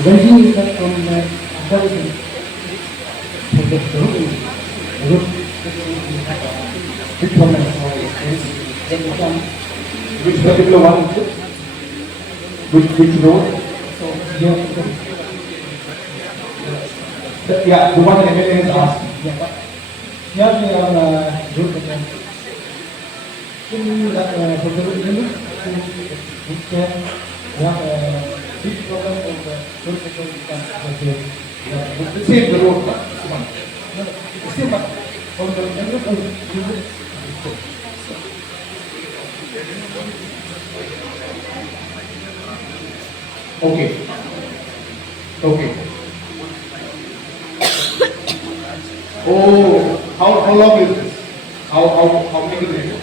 When he got from the ability to get through, which one then become Which particular one is it? Which road? so yeah, Yeah, the one that MLA has asked. yeah, but here we are good again. In that for the unit, we can have a big program of the good again. The same, the road. Come on. Still, but for the unit, Okay. Okay. Oh, how long is this? How many kilometers?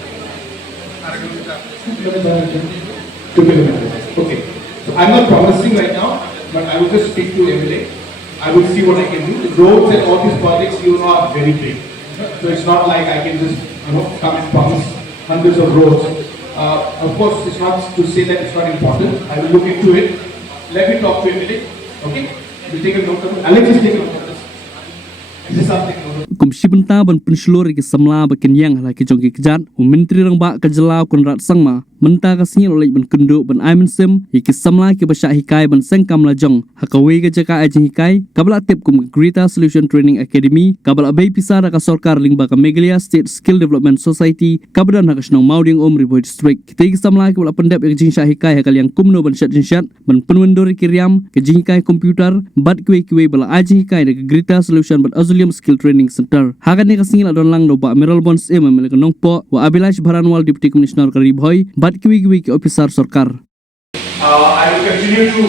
2 kilometers. Okay. So I'm not promising right now, but I will just speak to MLA. I will see what I can do. The roads and all these projects, are very big. So it's not like I can just, come and promise hundreds of roads. Of course, it's not to say that it's not important. I will look into it. Let me talk to MLA. Okay? We'll take a note of it. Alex, just take a note of this. This is something. Kumshibenta ban penseluruh ke Samla bakin yang lagi jongki kejat, Menteri Rangba kejelau konrat sangma, menta kasih oleh ban kenduk ban aimen sim, iki Samla ke basyak Hikai ban Seng Lajong, hakawe ke jaka ajeng Hikai, kabel tip kum Greater Solution Training Academy, kabel abai pisah raka sorkar Lyngba ke Meghalaya State Skill Development Society, kabel dan hakasenong Mauding Riboy District, kita iki Samla ke pendap ke jing syak Hikai hakal yang kumno ban syat jinsят, ban penwendori kiriam ke jing Hikai komputer, bat kue bala ajeng Hikai ke Greater Solution ban Auxilium Skill Training Center. Hagan ni kasingil adon lang do ba Meral Bonds memiliki nongpo wa Abilash Bharanwal Deputy Commissioner ke Riboy bat kiwi ke officer sorkar. I will continue to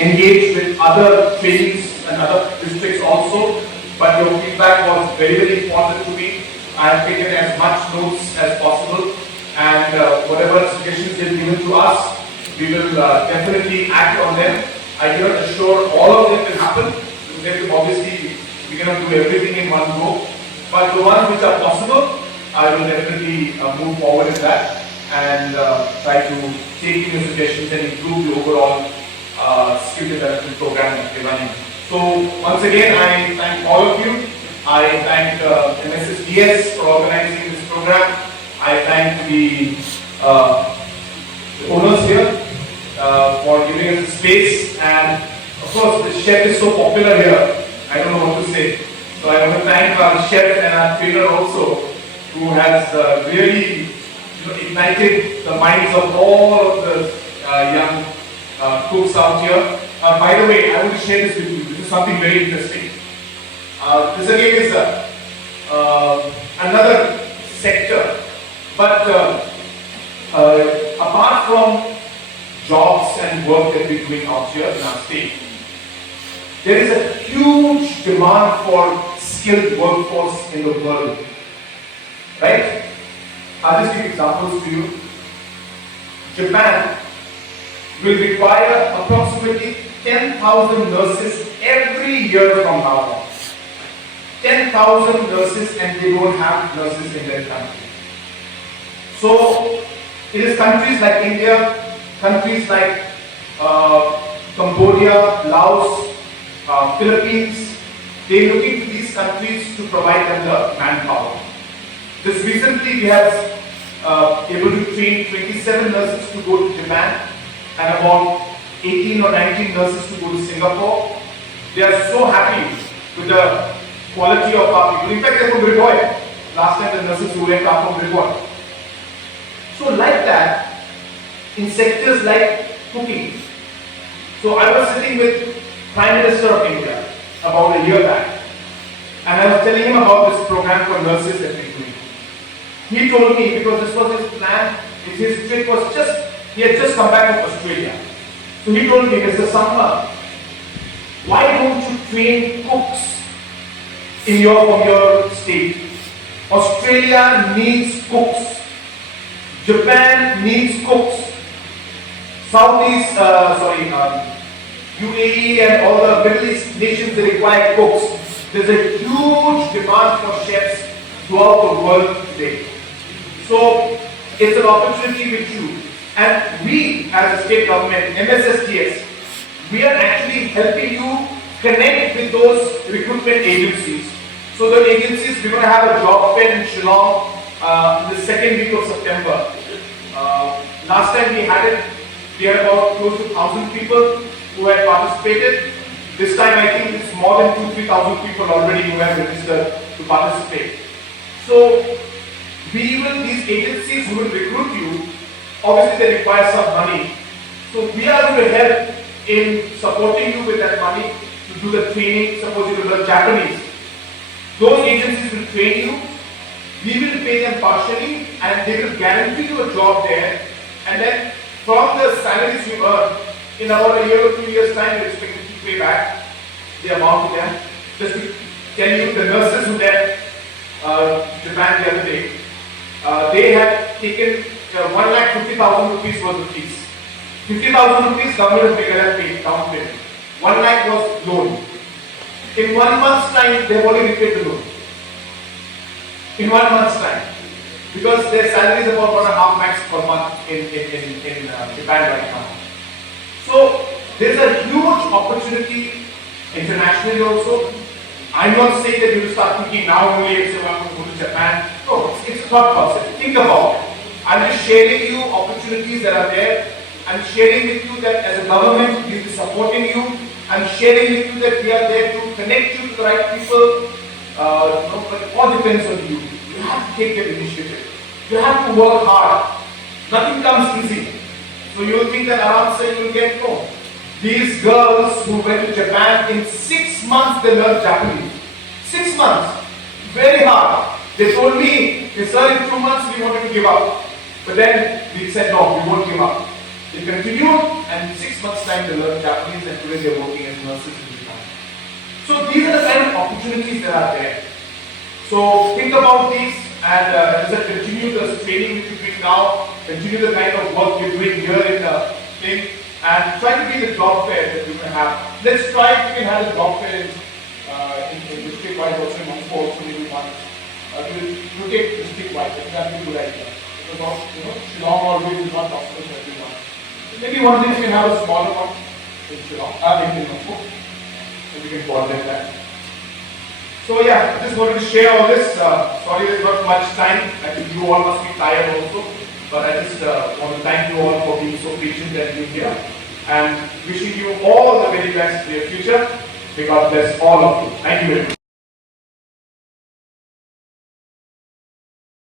engage with other trainings and other districts also, but your feedback was very, very important to me. I have taken as much notes as possible, and whatever suggestions they've given to us, we will definitely act on them. I cannot assure all of them will happen. Obviously, we cannot do everything in one go, but the ones which are possible, I will definitely move forward in that and try to take in your suggestions and improve the overall skill development program that we're running. So once again, I thank all of you. I thank Mssds for organizing this program. I thank the owners here for giving us the space, and of course the chef is so popular here. I don't know what to say. So I want to thank our chef and our trainer also, who has really ignited the minds of all of the young cooks out here. By the way, I want to share this with you. This is something very interesting. This again is another sector, but apart from jobs and work that we're doing out here in our state, there is a huge demand for skilled workforce in the world. Right? I'll just give examples to you. Japan will require approximately 10,000 nurses every year from now on. 10,000 nurses, and they don't have nurses in their country. So it is countries like India, countries like Cambodia, Laos, Philippines, they're looking to these countries to provide them the manpower. Just recently we have able to train 27 nurses to go to Japan and about 18 or 19 nurses to go to Singapore. They are so happy with the quality of our people. In fact, they're from Riboy. Last time the nurses who went are from Riboy. So like that, in sectors like cooking. So I was sitting with Prime Minister of India about a year back, and I was telling him about this program for nurses that we're doing. He told me, because this was his plan, his trip was he had just come back from Australia. So he told me, Mr. Samla, why don't you train cooks from your state? Australia needs cooks. Japan needs cooks. UAE and all the Middle East nations, they require cooks. There's a huge demand for chefs throughout the world today. So it's an opportunity with you. And we as a state government, Mssds, we are actually helping you connect with those recruitment agencies. So the agencies, we're going to have a job fair in Shillong in the second week of September. Last time we had about close to 1,000 people who had participated. This time I think it's more than 2,000-3,000 people already who have registered to participate. So these agencies who will recruit you, obviously they require some money. So we are going to help in supporting you with that money to do the training. Suppose you learn Japanese. Those agencies will train you. We will pay them partially and they will guarantee you a job there. And then from the salaries you earn, in about a year or 2 years time, you're expected to pay back the amount to them. Just to tell you, the nurses who left Japan the other day, they had taken 1,50,000 rupees worth of fees. 50,000 rupees government had paid down payment. 1 lakh was loan. In 1 month's time, they have already repaid the loan. In 1 month's time. Because their salary is about 1.5 lakhs per month in Japan right now. So there's a huge opportunity internationally also. I'm not saying that you will start thinking now only if I want to go to Japan. No, it's not possible. Think about it. I'm just sharing you opportunities that are there. I'm sharing with you that as a government we will be supporting you. I'm sharing with you that we are there to connect you to the right people. But it all depends on you. You have to take that initiative. You have to work hard. Nothing comes easy. So you will think that around say you will get no. These girls who went to Japan, in 6 months they learned Japanese. 6 months. Very hard. They told me, sir, in 2 months we wanted to give up. But then we said no, we won't give up. They continued and in 6 months time they learned Japanese and today they are working as nurses in Japan. So these are the kind of opportunities that are there. So think about these and as I continue the training which you're doing now, continue the kind of work you're doing here in the thing and try to be the job fair that you can have. Let's try if we can have a job fair in district-wide also in Mumbai also maybe one. We'll take district-wide, that would be a good idea. Because Shillong always is not possible for everyone. Maybe one day we can have a smaller one in Shillong, in Mumbai. And we can coordinate that. So yeah, I just wanted to share all this. Sorry there's not much time. I think you all must be tired also. But I just want to thank you all for being so patient and being here. And wishing you all the very best for your future. May God bless all of you. Thank you very much.